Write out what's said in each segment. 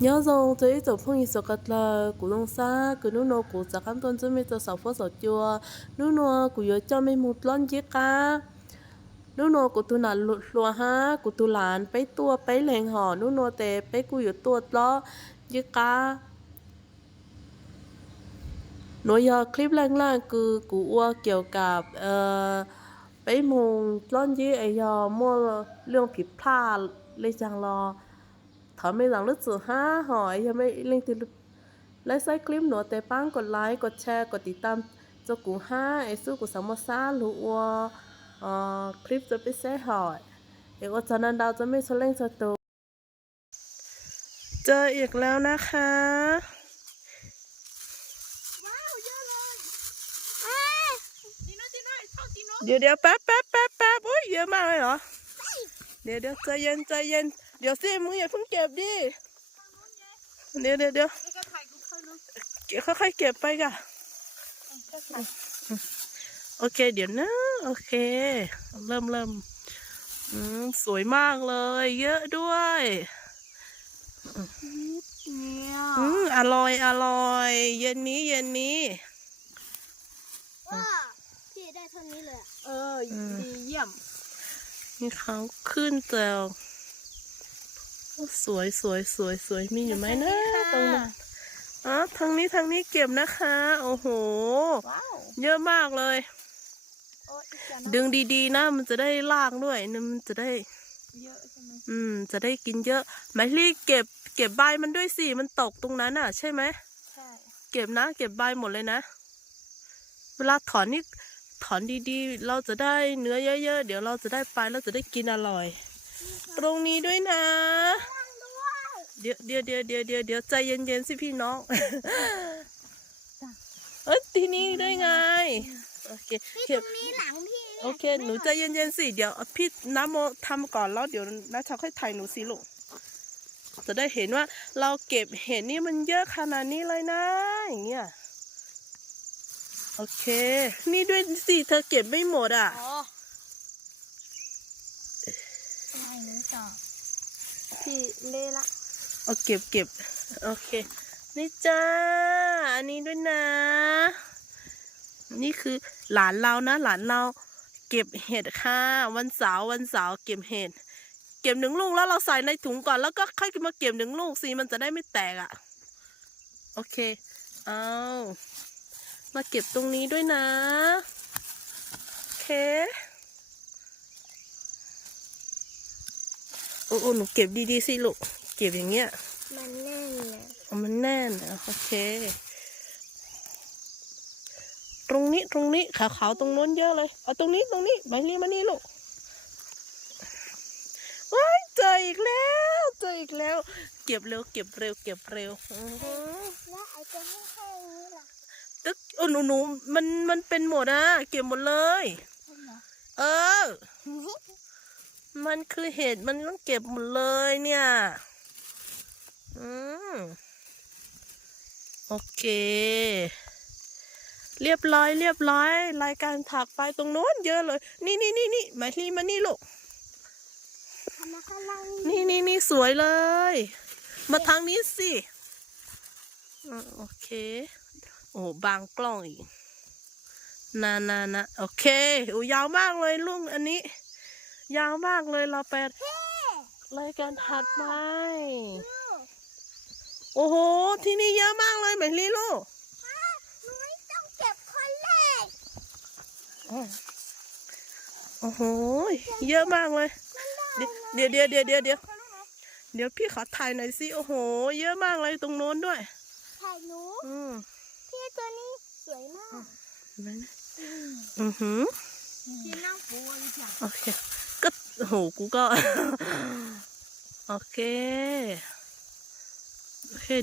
nhớ rằng tới giờ phong như sọc là cụ đông xa cứ nô nô cụ giờ cắm tuần cho mấy giờ sọc phố sọc chùa nô nô cụ giờ cho mấy một lon chiếc cá nô nô cụ tu nà lùa ha cụ tu lànไปตัวไปแหลงห่อnô nôแต่ไปcụ giờตัวล้อchiếc cáหนูอยากคลิปแรกๆคือกูว่าเกี่ยวกับไปมงร้อนยี่ไอยอมั่วเรื่องผิดพลาดเลยจังรอถอนไม่หลังลึกสื่อห้าหอยยังไม่เล่นติดและใส่คลิปหนูแต่ป้างกดไลค์กดแชร์กดติดตามเจ้ากูห้าไอสู้กูสามารถซ่าหรือว่าคลิปจะไปแซ่หอยเอกว่าจะนันดาวจะไม่ชเล่นจะตัวเจออีกแล้วนะคะเดี๋ยวแป๊บโอ้ยเยอะมากเลยเหรอเดี๋ยวใจเย็นเดี๋ยวสิมึงอย่าเพิ่งเก็บดิเดี๋ยวเก็บค่อยๆเก็บไปก่ะโอเคเดี๋ยวนะโอเคเริ่มสวยมากเลยเยอะด้วยอร่อยเย็นนี้ว้าพี่ได้เท่านี้เลยดีเยี่ยมนี่เขาขึ้นแจวสวยมีอยู่ไหมนะตรงนั้นทางนี้เก็บนะคะโอ้โหเยอะมากเลยดึงดีๆนะมันจะได้ลากด้วยมันจะได้เยอะใช่ไหมจะได้กินเยอะหมายลี่เก็บใบมันด้วยสิมันตกตรงนั้นอ่ะใช่ไหมใช่เก็บใบหมดเลยนะเวลาถอนนี่ถอนดีๆเราจะได้เนื้อเยอะๆเดี๋ยวเราจะได้ไปเราจะได้กินอร่อยตรงนี้ด้วยนะเดี๋ยวใจเย็นๆสิพี่น้องทีนี้ด้วยไงโอเคพี่ตรงนี้หลังพี่โอเคหนูใจเย็นๆสิเดี๋ยวพี่น้ำโมทำก่อนแล้วเดี๋ยวน้าชาค่อยถ่ายหนูสิลูกจะได้เห็นว่าเราเก็บเห็ดนี่มันเยอะขนาดนี้เลยนะอย่างเงี้ยโอเคนี่ด้วยสิเธอเก็บไม่หมดอ่ะไม่หนูต่อพี่เละละเอาเก็บโอเคนี่จ้าอันนี้ด้วยนะนี่คือหลานเรานะหลานเราเก็บเห็ดค่ะวันเสาร์เก็บเห็ดเก็บ1 ลูกแล้วเราใส่ในถุงก่อนแล้วก็ค่อยมาเก็บ1 ลูกสิมันจะได้ไม่แตกอ่ะโอเคเอามาเก็บตรงนี้ด้วยนะโอเคโอ้หนูเก็บดีๆสิลูกเก็บอย่างเงี้ยมันแน่นเลยมันแน่นโอเคตรงนี้ขาวๆตรงโน้นเยอะเลยเอาตรงนี้ใบเลี้ยมานี่ลูกว้ายเจออีกแล้วเก็บเร็วแล้วไอ้ตัวแห้งๆนี่ล่ะตึ๊กหนูมันเป็นหมดเก็บหมดเลยเออมันคือเห็ดมันต้องเก็บหมดเลยเนี่ยโอเคเรียบร้อยรายการถักไปตรงโน้นเยอะเลยนี่หมายลี่มานี่ลูกนี่สวยเลยมาทางนี้สิโอเคโอ้บางกล้องอีกนาโอเคโอ้ยาวมากเลยลุงอันนี้ยาวมากเลยเราไปรายการถัดไปโอ้โหที่นี่เยอะมากเลยหมายลี่ลูกหนูต้องเก็บคนแรกโอ้โหเยอะมากเลยเดี๋ยวพี่ขอถ่ายหน่อยสิโอ้โหเยอะมากเลยตรงโน้นด้วยถ่ายหนูพี่ตัวนี้สวยมากพี่น่าฟูเลยจ้ะโอเคก็โอ้โหกูก็โอเค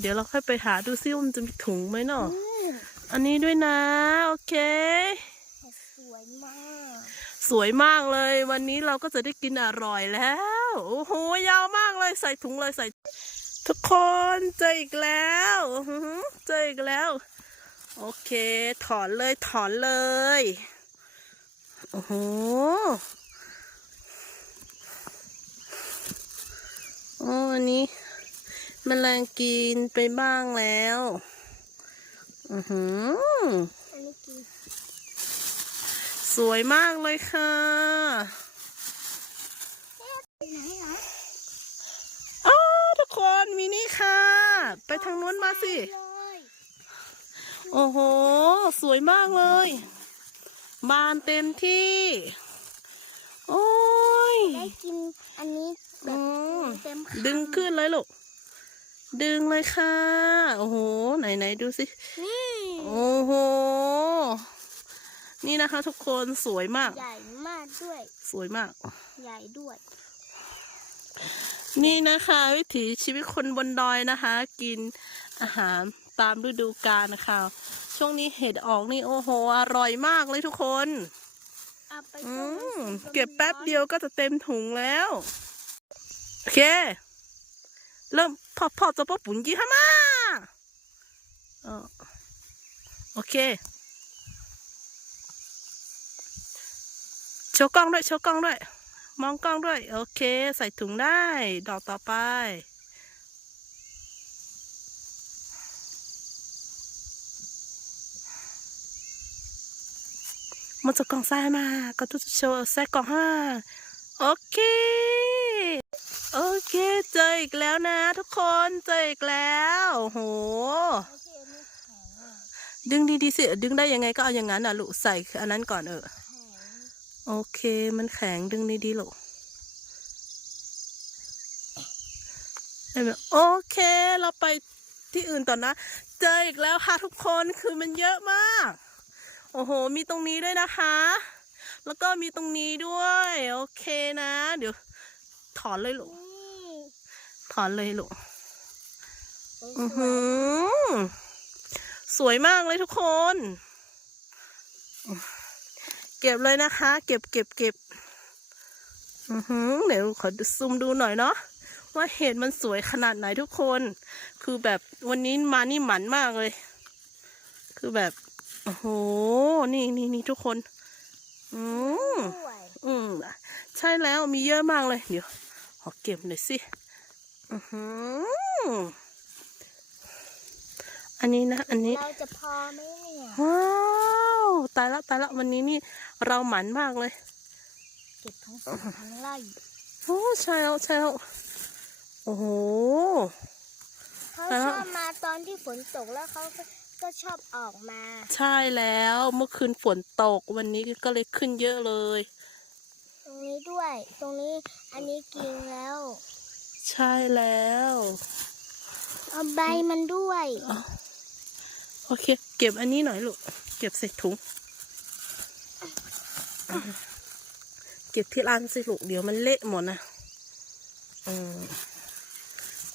เดี๋ยวเราค่อยไปหาดูซิว่ามันจะมีถุงไหมเนาะอันนี้ด้วยนะโอเคสวยมากเลยวันนี้เราก็จะได้กินอร่อยแล้วโอ้โหยาวมากเลยใส่ถุงเลยใส่ทุกคนเจออีกแล้วโอเคถอนเลยโอ้โหอันนี้ แมลงกินไปบ้างแล้วอือหือ อันนี้กิน สวยมากเลยค่ะ ไปไหนเหรอ อ้าวทุกคนมีนี่ค่ะ ไปทางนู้นมาสิ เลย โอ้โห สวยมากเลย บานเต็มที่ โอ้ย ได้กินอันนี้แบ อื บ ม เต็มคำ ดึงขึ้นเลยลูก ดึงเลยค่ะ โอ้โห ไหนดูสิ นี่ โอ้โห นี่นะคะทุกคนสวยมาก ใหญ่มากด้วย สวยมาก ใหญ่ด้วย นี่นะคะวิถีชีวิตคนบนดอยนะคะ กินอาหารตามฤดูกาลนะคะ ช่วงนี้เห็ดออกนี่โอ้โหอร่อยมากเลยทุกคน เอาไป อื ต้ม มเก็บแป๊บเดียวก็จะเต็มถุงแล้ว โอเค เริ่มพอจะปปุ่นยี่ห้ามาเออโอเคโชว์กล้องด้วยโชว์กล้องด้วย มองกล้องด้วย โอเค ใส่ถุงได้ ดอกต่อไป มันจะกล่องทรายมาก็ต้องโชว์ใส่กล่องห้าโอเค โอเค เจออีกแล้วนะทุกคนเจออีกแล้วโห โอเคไม่แข็งอ่ะ ดึงดีๆสิดึงได้ยังไงก็เอาอย่างนั้นนะลูกใส่อันนั้นก่อนแข็ง โอเคมันแข็งดึงดีๆลูกได้ไหมโอเคเราไปที่อื่นต่อนะ เจออีกแล้วค่ะทุกคนคือมันเยอะมาก โอ้โหมีตรงนี้ด้วยนะคะ แล้วก็มีตรงนี้ด้วยโอเคนะ เดี๋ยวถอนเลยลูก นี่ ถอนเลยลูก สวย อือหือสวยมากเลยทุกคน เก็บเลยนะคะ เก็บอือหือเดี๋ยวขอซูมดูหน่อยเนาะว่าเห็ดมันสวยขนาดไหนทุกคน คือแบบวันนี้มานี่หมันมากเลย คือแบบโอ้โหนี่ทุกคน อืม ด้วย ใช่แล้วมีเยอะมากเลย เดี๋ยวขอเก็บหน่อยสิอือหืออันนี้นะอันนี้ เราจะพอไหมเนี่ย ว้าวตายละวันนี้นี่เราหมันมากเลย เก็บทั้งสวนทั้งไร่ โอ้ใช่แล้วโอ้โห เขาชอบมาตอนที่ฝนตกแล้วเขาก็ชอบออกมา ใช่แล้วเมื่อคืนฝนตกวันนี้ก็เลยขึ้นเยอะเลย ตรงนี้ด้วย ตรงนี้อันนี้กินแล้ว ใช่แล้ว เอาใบมันด้วย โอเค เก็บอันนี้หน่อยลูกเก็บใส่ถุงเก็บที่ร้านสิลูกเดี๋ยวมันเละหมดนะ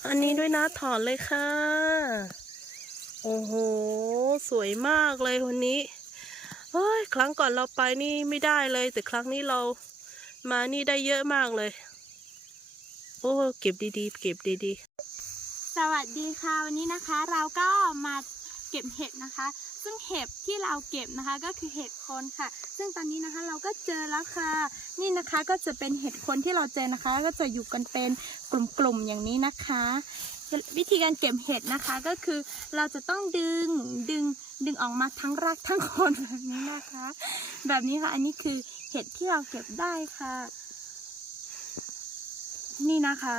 อันนี้ด้วยนะถอนเลยค่ะ โอ้โหสวยมากเลยวันนี้เฮ้ยครั้งก่อนเราไปนี่ไม่ได้เลย แต่ครั้งนี้เรามานี่ได้เยอะมากเลย โอ้เก็บดีๆเก็บดี สวัสดีค่ะวันนี้นะคะเราก็มาเก็บเห็ดนะคะ ซึ่งเห็ดที่เราเก็บนะคะก็คือเห็ดโคนค่ะ ซึ่งตอนนี้นะคะเราก็เจอแล้วค่ะนี่นะคะก็จะเป็นเห็ดโคนที่เราเจอนะคะ ก็จะอยู่กันเป็นกลุ่มๆอย่างนี้นะคะ วิธีการเก็บเห็ดนะคะก็คือเราจะต้องดึงออกมาทั้งรากทั้งโคนแบบนี้นะคะ แบบนี้ค่ะอันนี้คือเห็ดที่เราเก็บได้ค่ะ นี่นะคะ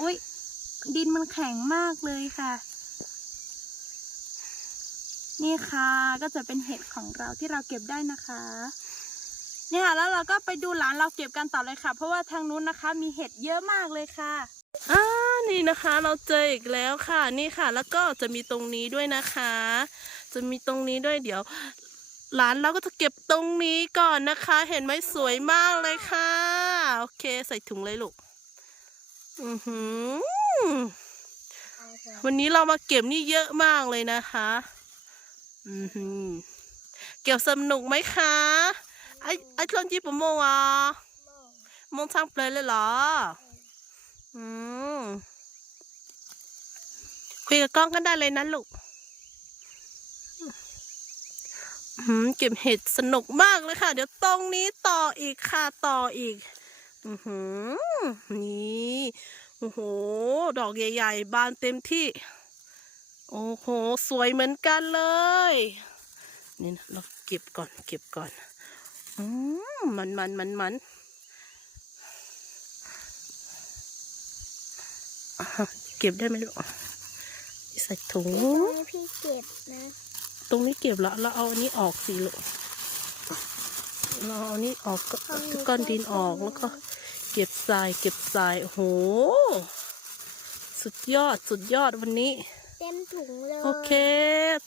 อุ๊ยดินมันแข็งมากเลยค่ะ นี่ค่ะก็จะเป็นเห็ดของเราที่เราเก็บได้นะคะนี่ค่ะแล้วเราก็ไปดูหลานเราเก็บกันต่อเลยค่ะ เพราะว่าทางนู้นนะคะมีเห็ดเยอะมากเลยค่ะ นี่นะคะเราเจออีกแล้วค่ะนี่ค่ะ แล้วก็จะมีตรงนี้ด้วยนะคะ จะมีตรงนี้ด้วยเดี๋ยวร้านเราก็จะเก็บตรงนี้ก่อนนะคะ เห็นไหมสวยมากเลยค่ะโอเคใส่ถุงเลยลูกวันนี้เรามาเก็บนี่เยอะมากเลยนะคะเก็บสนุกไหมคะไอ้ชนจีปโมอ่ะมองทางเปลยเลยเหรอคุยกับกล้องกันได้เลยนะลูกเก็บเห็ดสนุกมากเลยค่ะเดี๋ยวตรงนี้ต่ออีกค่ะต่ออีกนี่ โอ้โหดอกใหญ่ๆบานเต็มที่โอ้โหสวยเหมือนกันเลยนี่นะเราเก็บก่อนมันเก็บได้ไหมลูกใส่ถุง ให้พี่เก็บนะ ตรงนี้เก็บละเราเอาอันนี้ออกสิลูกเราเอาอันนี้ออกก็ก้อนดินออกแล้วก็เก็บทรายโอ้โหสุดยอดวันนี้ เต็มถุงเลย โอเค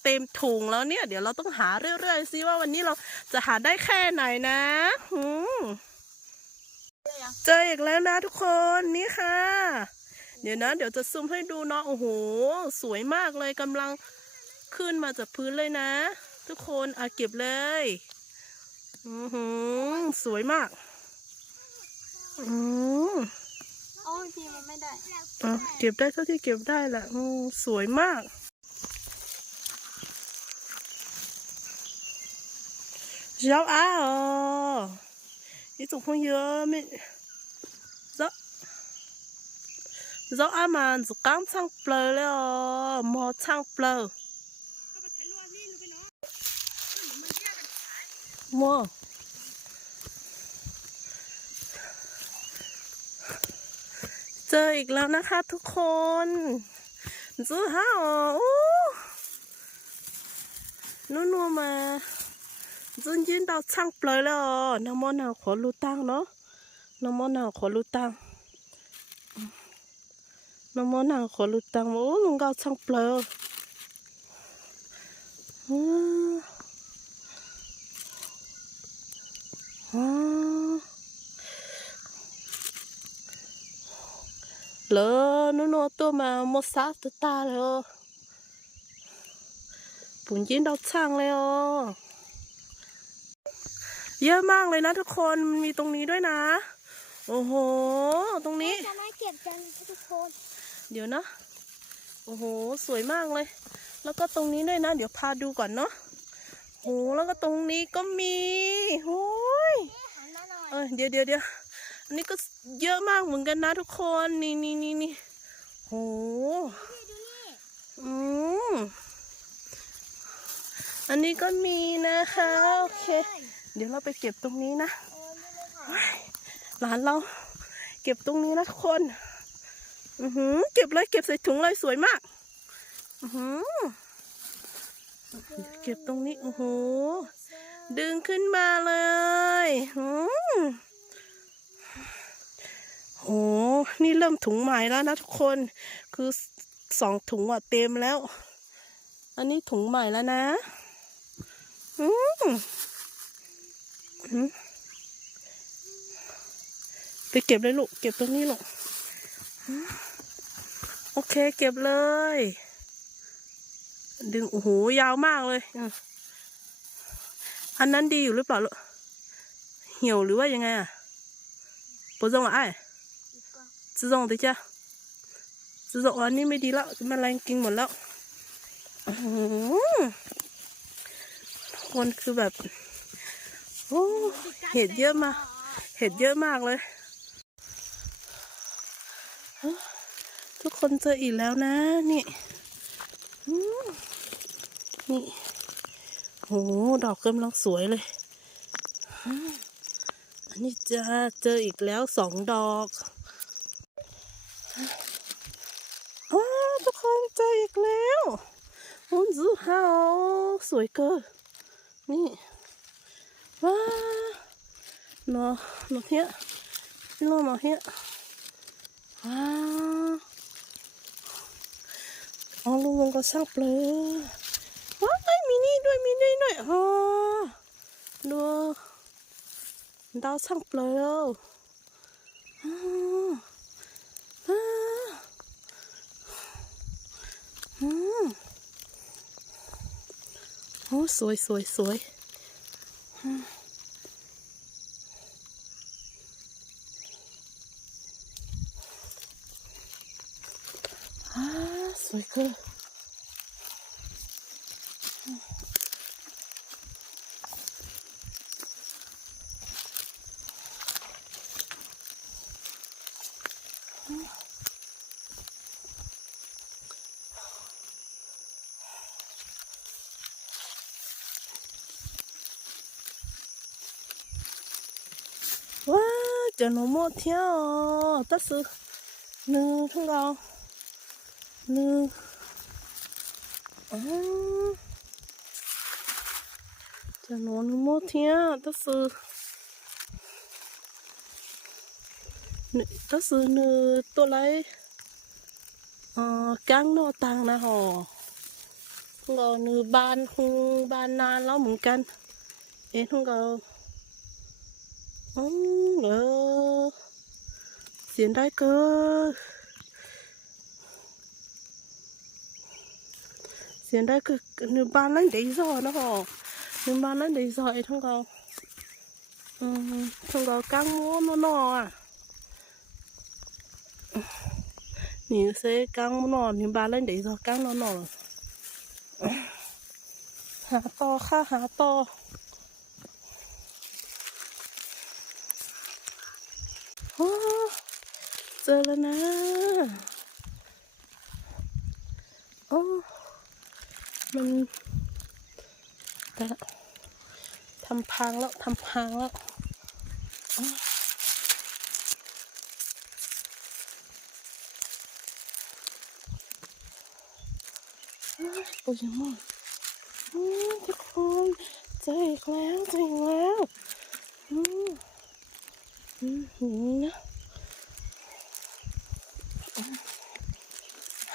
เต็มถุงแล้วเนี่ยเดี๋ยวเราต้องหาเรื่อยๆซิว่าวันนี้เราจะหาได้แค่ไหนนะเจออีกแล้วนะทุกคนนี่ค่ะเดี๋ยวจะซูมให้ดูเนาะโอ้โหสวยมากเลยกำลังขึ้นมาจากพื้นเลยนะทุกคนเก็บเลยสวยมากโอ้ยพี่มันไม่ได้ เก็บได้เท่าที่เก็บได้แหละสวยมากRau á cái tục không nhớ mẹ rau á mà rau cám sang plơเลยmò sang plơ muaเจออีกแล้วนะคะทุกคนซื้อห้านัวมาdân dân đào sang plei là nó món nào khó lưu tăng nó món nào khó lưu tăng nó món nào khó lưu tăng bố luôn đào sang plei lỡ nó tôi mà một sát tôi ta rồi bún dân đào sangเลยเยอะมากเลยนะทุกคนมันมีตรงนี้ด้วยนะโอ้โหตรงนี้จะมาเก็บกันทุกคน เดี๋ยวนะโอ้โหสวยมากเลยแล้วก็ตรงนี้ด้วยนะเดี๋ยวพาดูก่อนเนาะโอ้แล้วก็ตรงนี้ก็มีโอ้ยเดี๋ยวอันนี้ก็เยอะมากเหมือนกันนะทุกคนนี่โอ้อันนี้ก็มีนะคะโอเคเดี๋ยวเราไปเก็บตรงนี้นะหลานเราเก็บตรงนี้นะทุกคนเก็บเลยเก็บใส่ถุงเลยสวยมากเก็บตรงนี้โอ้โหดึงขึ้นมาเลยโอ้นี่เริ่มถุงใหม่แล้วนะทุกคนคือ2 ถุงเต็มแล้วอันนี้ถุงใหม่แล้วนะไปเก็บเลยลูกเก็บตรงนี้ลูกโอเคเก็บเลยดึงโอ้โหยาวมากเลยอันนั้นดีอยู่หรือเปล่าลูกเหี่ยวหรือว่ายังไง不用了哎自动的จ้ะ自动อันนี้ไม่ดีแล้วแมลงกินหมดแล้วคนคือแบบโอ้เห็ดเยอะมากเลยทุกคนเจออีกแล้วนะนี่โอ้ดอกกำลังสวยเลยอันนี้จะเจออีกแล้ว2 ดอกทุกคนเจออีกแล้วมันซูฮาวสวยเกินนี่ว้าเนาะเฮียพี่โลมาเฮียว้าลุงก็ชอบเลยว้ามีนี่ด้วยดูดาวช่างเปลือกโอ้สวยสวยเกิน cho nó mua theo tất sự nư thằng đó nư cho nó mua theo tất sự tất sự nư tôi lấy căng nó tăng na hò ngờ nư ban không ban na lắmเหมือนกันเอ็นของเราเสียงได้เกินเสียงได้คือหนึ่งบ้านนั้นได้ซอนะฮะหนึ่งบ้านนั้นได้ซอไอ้ทั้งเราทั้งเรากางม้วนนออ่ะนี่เซ่กางม้วนนอหนึ่งบ้านนั้นได้ซอกางนอหาต่อค่ะหาต่อเจอแล้วนะโอ้มันแต่ทำพังแล้วทำพังแล้วโอ้ยยังมองทุกคนเจออีกแล้วเจออีกแล้วนะ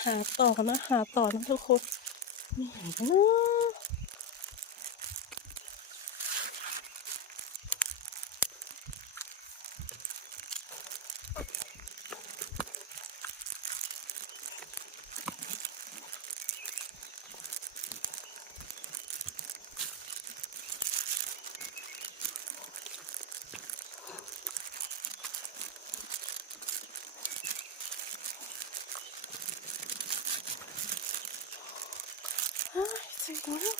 หาต่อนะหาต่อนะทุกคนนี่เห็นกันนะเจอแล้ว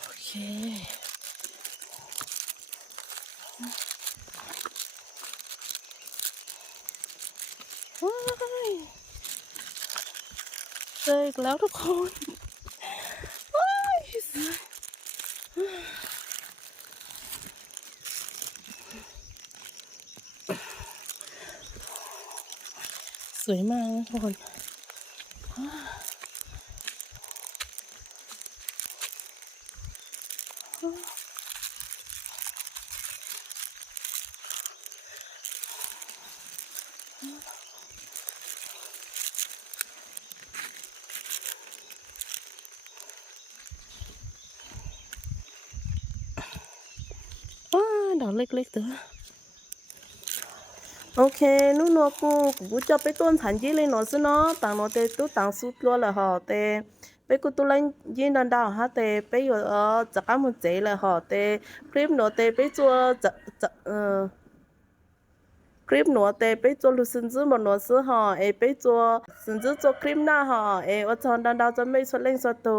โอเคเจออีกแล้วทุกคนสวยมากนะทุกคนดอกเล็กๆเด้อโอเคนู่นนัวกูจะไปต้นฐานยี่เลยหนอสิเนาะต่างหนอเตตู้ต่างสุดตัวเลยฮะเตไปกูตัวเล่นยี่นันดาวฮะเตไปอยู่จากการมุ่งใจเลยฮะเตคลิปหนอเตไป做จะคลิปหนอเตไป做ลูซินซ์หมดหนอสิฮะไป做甚至做คลิปหน้าฮะว่าจอนดันดาวจะไม่ชดเล่นสตู